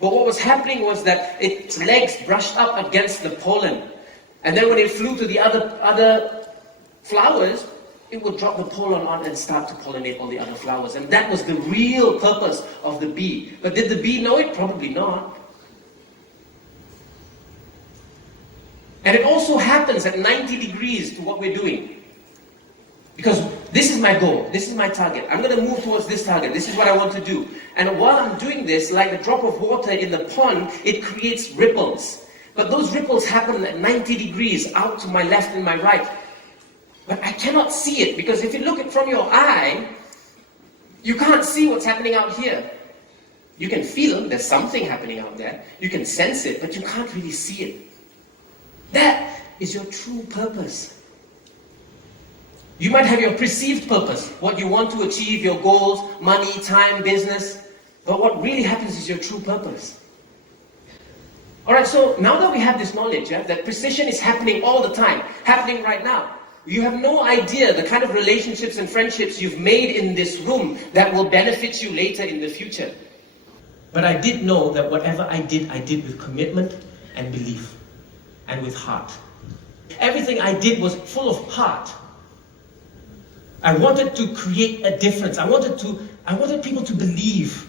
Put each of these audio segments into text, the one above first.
But what was happening was that its legs brushed up against the pollen. And then when it flew to the other flowers, it would drop the pollen on and start to pollinate all the other flowers. And that was the real purpose of the bee. But did the bee know it? Probably not. And it also happens at 90 degrees to what we're doing. Because this is my goal, this is my target. I'm going to move towards this target, this is what I want to do. And while I'm doing this, like a drop of water in the pond, it creates ripples. But those ripples happen at 90 degrees out to my left and my right. But I cannot see it, because if you look at from your eye, you can't see what's happening out here. You can feel there's something happening out there. You can sense it, but you can't really see it. That is your true purpose. You might have your perceived purpose, what you want to achieve, your goals, money, time, business. But what really happens is your true purpose. Alright, so now that we have this knowledge, that precision is happening all the time, happening right now. You have no idea the kind of relationships and friendships you've made in this room that will benefit you later in the future. But I did know that whatever I did with commitment and belief and with heart. Everything I did was full of heart. I wanted to create a difference. I wanted people to believe.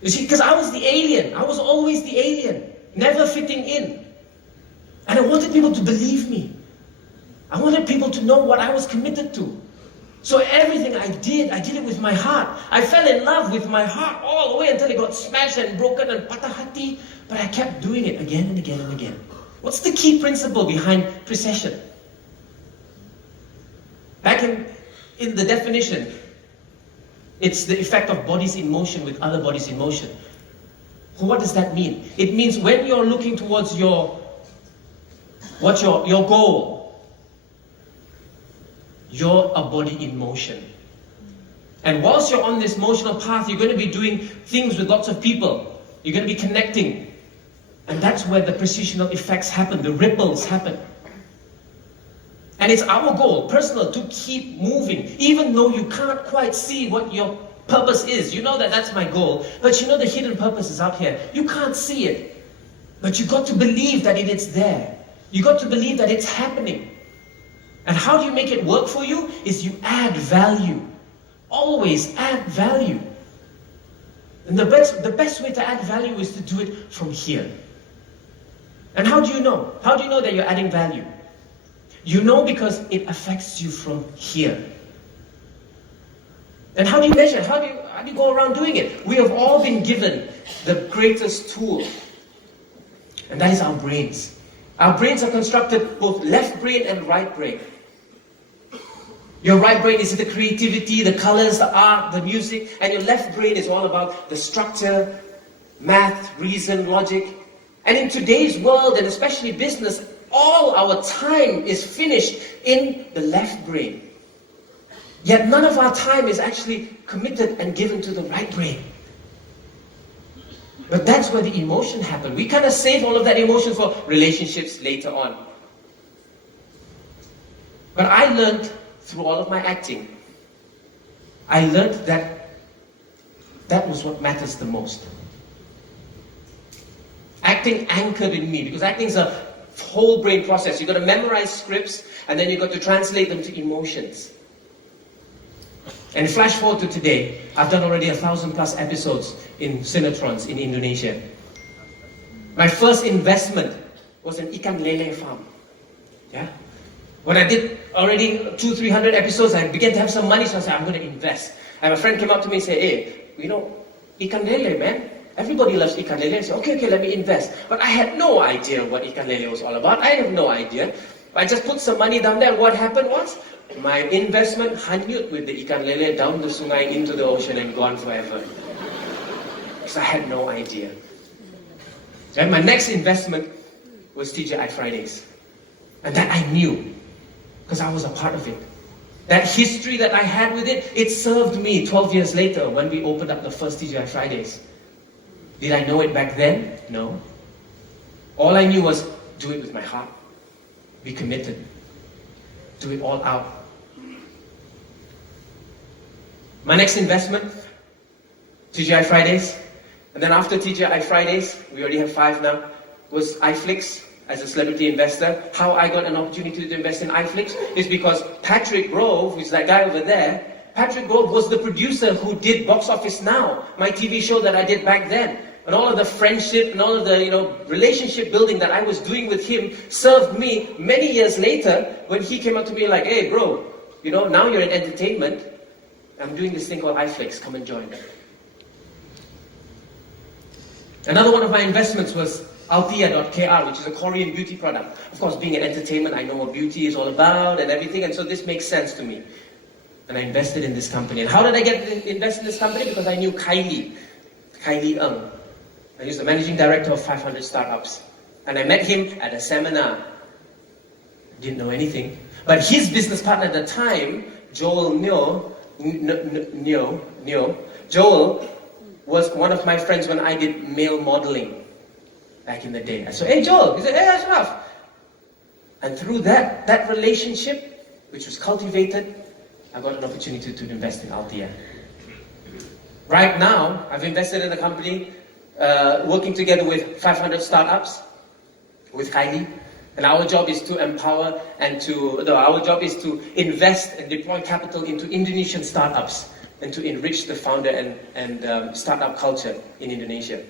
You see, because I was the alien. I was always the alien, never fitting in. And I wanted people to believe me. I wanted people to know what I was committed to. So everything I did it with my heart. I fell in love with my heart all the way until it got smashed and broken and patah hati. But I kept doing it again and again and again. What's the key principle behind precession? Back in the definition, it's the effect of bodies in motion with other bodies in motion. So what does that mean? It means when you're looking towards your goal, you're a body in motion. And whilst you're on this motional path, you're going to be doing things with lots of people. You're going to be connecting. And that's where the precisional effects happen, the ripples happen. And it's our goal, personal, to keep moving, even though you can't quite see what your purpose is. You know that that's my goal, but you know the hidden purpose is out here. You can't see it, but you got to believe that it's there. You got to believe that it's happening. And how do you make it work for you? Is you add value. Always add value. And the best way to add value is to do it from here. And how do you know? How do you know that you're adding value? You know because it affects you from here. And how do you measure? How do you go around doing it? We have all been given the greatest tool. And that is our brains. Our brains are constructed both left brain and right brain. Your right brain is the creativity, the colors, the art, the music, and your left brain is all about the structure, math, reason, logic. And in today's world, and especially business, all our time is finished in the left brain. Yet none of our time is actually committed and given to the right brain. But that's where the emotion happened. We kind of save all of that emotion for relationships later on. But I learned through all of my acting, I learned that that was what matters the most. Acting anchored in me, because acting is a whole brain process. You've got to memorize scripts, and then you've got to translate them to emotions. And flash forward to today, I've done already 1,000+ episodes in Cinetrons in Indonesia. My first investment was an ikan lele farm. Yeah? When I did already 200-300 episodes, I began to have some money, so I said, I'm going to invest. And my friend came up to me and said, hey, you know, ikan lele, man. Everybody loves ikan lele. I said, okay, let me invest. But I had no idea what ikan lele was all about. I have no idea. I just put some money down there, and what happened was, my investment hanyut with the ikan lele down the sungai into the ocean and gone forever. Because I had no idea. Then my next investment was TGI Fridays. And that I knew, because I was a part of it. That history that I had with it, it served me 12 years later when we opened up the first TGI Fridays. Did I know it back then? No. All I knew was, do it with my heart. Be committed. Do it all out. My next investment, TGI Fridays, And then after TGI Fridays, we already have 5 now, was iFlix as a celebrity investor. How I got an opportunity to invest in iFlix is because Patrick Grove, who's that guy over there, Patrick Grove was the producer who did Box Office Now, my TV show that I did back then. And all of the friendship and all of the relationship building that I was doing with him served me many years later when he came up to me like, hey bro, now you're in entertainment. I'm doing this thing called iFlix, come and join. Another one of my investments was Althea.kr, which is a Korean beauty product. Of course, being in entertainment, I know what beauty is all about and everything, and so this makes sense to me. And I invested in this company. And how did I invest in this company? Because I knew Kylie Ng. He's the managing director of 500 Startups. And I met him at a seminar. Didn't know anything. But his business partner at the time, Joel Joel was one of my friends when I did male modeling back in the day. I said, hey Joel, he said, hey Ashraf. And through that relationship, which was cultivated, I got an opportunity to invest in Althea. Right now, I've invested in a company working together with 500 startups, with Kylie. And our job is to empower our job is to invest and deploy capital into Indonesian startups and to enrich the founder and startup culture in Indonesia.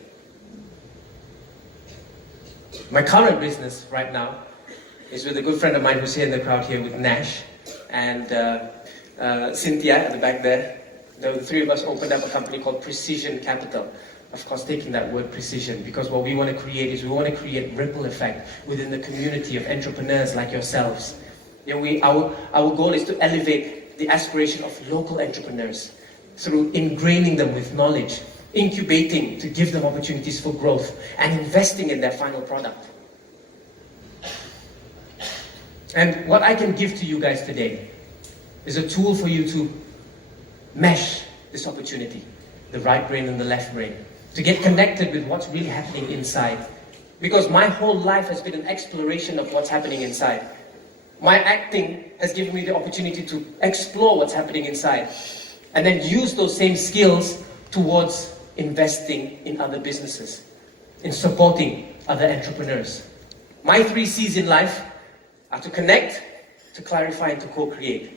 My current business right now is with a good friend of mine who's here in the crowd here with Nash and Cynthia at the back there. The 3 of us opened up a company called Precession Capital. Of course, taking that word precision, because what we want to create is we want to create ripple effect within the community of entrepreneurs like yourselves. Our goal is to elevate the aspiration of local entrepreneurs through ingraining them with knowledge, incubating to give them opportunities for growth, and investing in their final product. And what I can give to you guys today is a tool for you to mesh this opportunity, the right brain and the left brain, to get connected with what's really happening inside. Because my whole life has been an exploration of what's happening inside. My acting has given me the opportunity to explore what's happening inside and then use those same skills towards investing in other businesses, in supporting other entrepreneurs. My 3 C's in life are to connect, to clarify, and to co-create.